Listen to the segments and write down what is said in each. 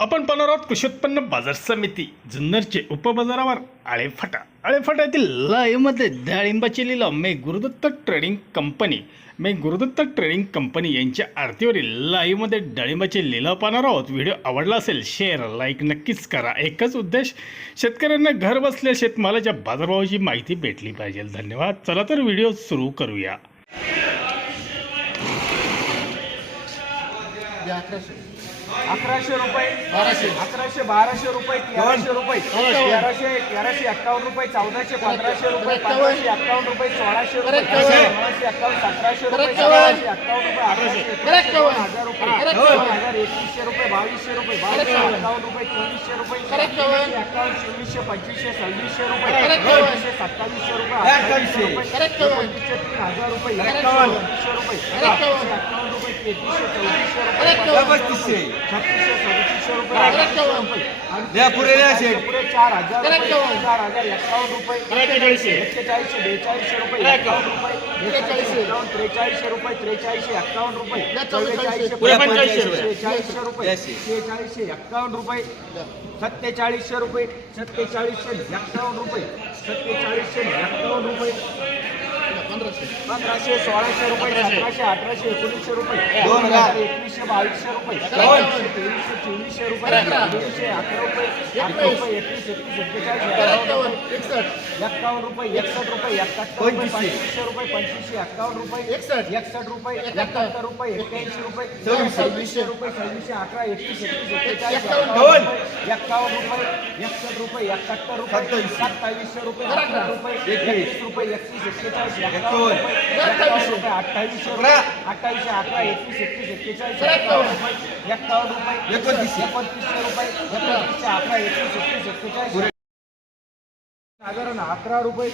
आपण पाहणार आहोत कृषी उत्पन्न बाजार समिती जुन्नरचे उपबाजारावर आळेफाटा. आळेफाट्यातील लयमध्ये डाळिंबाचे लिलाव. मे गुरुदत्त ट्रेडिंग कंपनी मे गुरुदत्त ट्रेडिंग कंपनी यांच्या आरतीवरील लाईव्हमध्ये डाळिंबाचे लिलाव पाहणार आहोत. व्हिडिओ आवडला असेल शेअर लाईक नक्कीच करा. एकच उद्देश शेतकऱ्यांना घर बसल्या शेतमालाच्या बाजारभावाची माहिती भेटली पाहिजे. धन्यवाद. चला तर व्हिडिओ सुरू करूया. अकराशे अकराशे रुपये बाराशे. अकराशे बाराशे रुपये तेराशे रुपये तेराशे तेराशे एक्कावन्न रुपये चौदाशे पंधराशे रुपये पंधराशे एक्कावन्न रुपये सोळाशे रुपये सोळाशे एक्कावन्न सतराशे रुपये सतराशे एक्कावन्न रुपये अठराशे हजार रुपये दोन हजार एकवीसशे रुपये बावीसशे रुपये बावीसशे एक्कावन्न रुपये चोवीसशे रुपये चोवीसशे एक्कावन्न चोवीसशे पंचवीसशे सव्वीसशे रुपये एकोणीसशे सत्तावीसशे रुपये अठ्ठावीसशे रुपये तीन हजार रुपये रुपये एकोणीसशे एक्कावन्न रुपये चार हजार चार हजार एक्कावन्न रुपये एक्केचाळीसशे बेचाळीसशे रुपये रुपये त्रेचाळीसशे रुपये त्रेचाळीसशे एक्कावन्न रुपये चव्वेचाळीसशे रुपये. शेहेचाळीसशे एक्कावन्न रुपये सत्तेचाळीसशे रुपये सत्तेचाळीसशे एक्कावन्न रुपये सत्तेचाळीसशे एक्कावन्न रुपये पंधराशे सोळाशे रुपये सतराशे अठराशे एकोणीसशे रुपये दोन हजार. एकवीसशे बावीसशे रुपये एकोणीसशे तेवीसशे चोवीसशे रुपये दोनशे अकरा रुपये अकरा रुपये एकवीस एकवीस एक्केचाळीस एक्कावन्न रुपये एकसष्ट रुपये एकाहत्तर रुपये पंचवीसशे रुपये पंचवीसशे एक्कावन्न रुपये एकसष्ट. रुपये एकाहत्तर. रुपये एक्क्याऐंशी रुपये सव्वीसशे रुपये सव्वीसशे अकरा एकतीस एकतीस एक्केचाळीस. एक्कावन्न रुपये एकसष्ट रुपये एकाहत्तर रुपये सत्तावीसशे रुपये अकरा रुपये एकवीस. रुपये एकतीस एक्केचाळीस एक्कावन्न रुपये एक्कावन्न रुपये अठ्ठावीसशे रुपये अठ्ठावीसशे अकरा एकवीस एकतीस एक्केचाळीस एक्कावन्न रुपये एक्कावन्न रुपये एकोणतीसशे. एकोणतीसशे रुपये एकोणतीसशे अकरा एकवीस एकतीस एक्केचाळीस साधारण अकरा रुपये.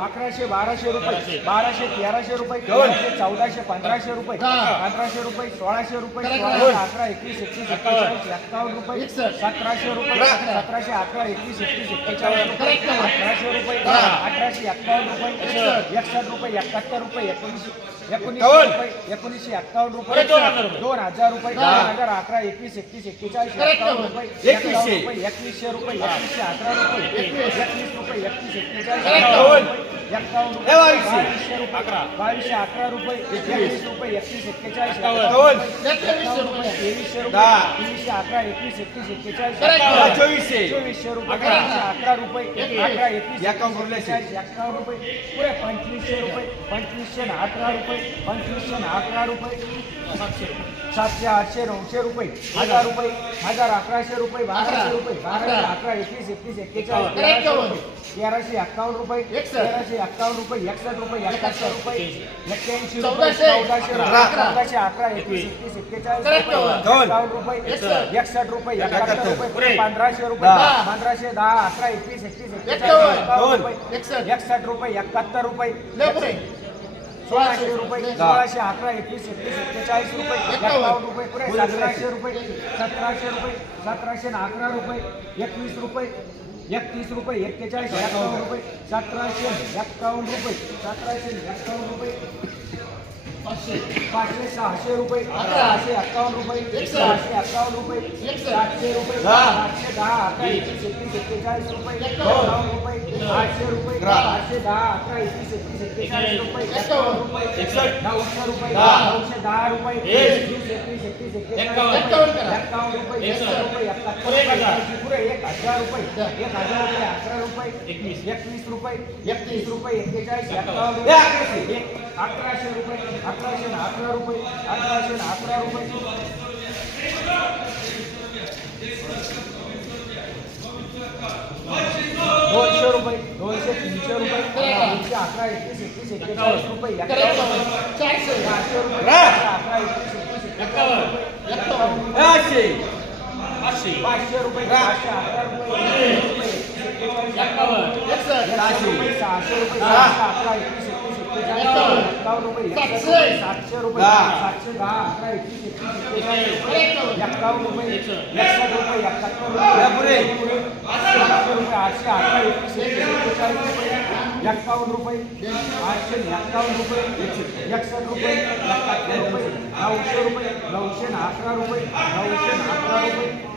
अकराशे बाराशे रुपये बाराशे. तेराशे रुपये तेराशे चौदाशे पंधराशे रुपये पंधराशे रुपये सोळाशे रुपये सोळाशे अकरा एकवीस एकवीस एक्केचाळीस एक्कावन्न रुपये सतराशे रुपये सतराशे अकरा एकवीस एकवीस एक्केचाळीस रुपये अठराशे रुपये अठराशे एक्कावन्न रुपये एकसष्ट रुपये एकाहत्तर रुपये एकोणीसशे एकोणीसशे रुपये एकोणीसशे एक्कावन्न रुपये दोन हजार रुपये. दोन हजार अकरा एकवीस एकतीस एक्केचाळीस एक्कावन्न रुपये एकवीसशे. रुपये एकवीसशे रुपये एकवीसशे अकरा रुपये एकवीस रुपये एकतीस एक्केचाळीस बावीसशे. बावीसशे अकरा रुपये एकवीस रुपये एकतीस एक्केचाळीस. रुपये तेवीसशे रुपये. तेवीसशे अकरा एकवीस एकतीस एक्केचाळीस. चोवीसशे. चोवीसशे रुपये अकरा. रुपये अकरा एकवीस. एक्केचाळीस एक्कावन्न रुपये. पुढे पंचवीसशे रुपये पंचवीसशे अकरा रुपये पंचवीसशे अकरा रुपये. सातशे आठशे नऊशे रुपये हजार रुपये हजार अकराशे रुपये बाराशे रुपये बाराशे अकरा. एकवीस एकतीस एक्केचाळीस तेराशे एक्कावन्न रुपये तेराशे एक्कावन्न रुपये एकसष्ट रुपये एकाहत्तर रुपये एक्क्याऐंशी रुपये चौदाशे. रुपये चौदाशे अकरा एकवीस एकतीस एक्केचाळीस. एक्कावन्न रुपये एकसष्ट. रुपये एकाहत्तर. रुपये पंधराशे रुपये. पंधराशे दहा अकरा एकवीस एकतीस एक्केचाळीस एकसष्ट. रुपये एकाहत्तर रुपये सोळाशे रुपये सोळाशे अकरा एकवीस एकतीस एक्केचाळीस रुपये एकावन्न. रुपये पुढे. सतराशे रुपये सतराशे रुपये सतराशे अकरा रुपये एकवीस रुपये एकतीस रुपये एक्केचाळीस एकावन्न रुपये सतराशे एक्कावन्न रुपये सतराशे एक्कावन्न रुपये पाचशे सहाशे रुपये सहाशे एक्कावन्न रुपये सहाशे एक्कावन्न रुपये सातशे रुपये आठशे दहा अकरा एकवीस एकतीस एक्केचाळीस रुपये रुपये नऊशे रुपये नऊशे दहा रुपये एकवीस एकवीस एकतीस एक्केचाळीस एक्कावन्न रुपये एकसष्ट रुपये एकाहत्तर रुपये पुढे एक हजार रुपये एक हजार रुपये अकरा रुपये एकवीस एकवीस रुपये एकतीस रुपये एक्केचाळीस एक्कावन्न रुपये एक अकराशे रुपये अकराशे आणि अकरा रुपये अकराशे आणि अकरा रुपये दोनशे रुपये दोनशे तीनशे रुपये तीनशे अकरा एकवीस एकवीस एक्केचाळीस रुपये रुपये अकरा एकवीस एकवीस रुपये आठशे पाचशे रुपये पाचशे अकरा रुपये सहाशे रुपये सहाशे रुपये अकरा एकवीस एकवीस एक्केचाळीस रुपये रुपये सातशे रुपये सातशे दहा अकरा एकवीस एकवीस एक्केचाळीस रुपये एक्कावन्न रुपये एकसष्ट रुपये एकाहत्तर रुपये रुपये आठशे अकरा एकवीस एकवीस एक्केचाळीस रुपये एक्कावन्न रुपये आठशे एक्कावन्न रुपये एकसष्ट रुपये एकाहत्तर रुपये नऊशे रुपये नऊशे अकरा रुपये नऊशे अकरा रुपये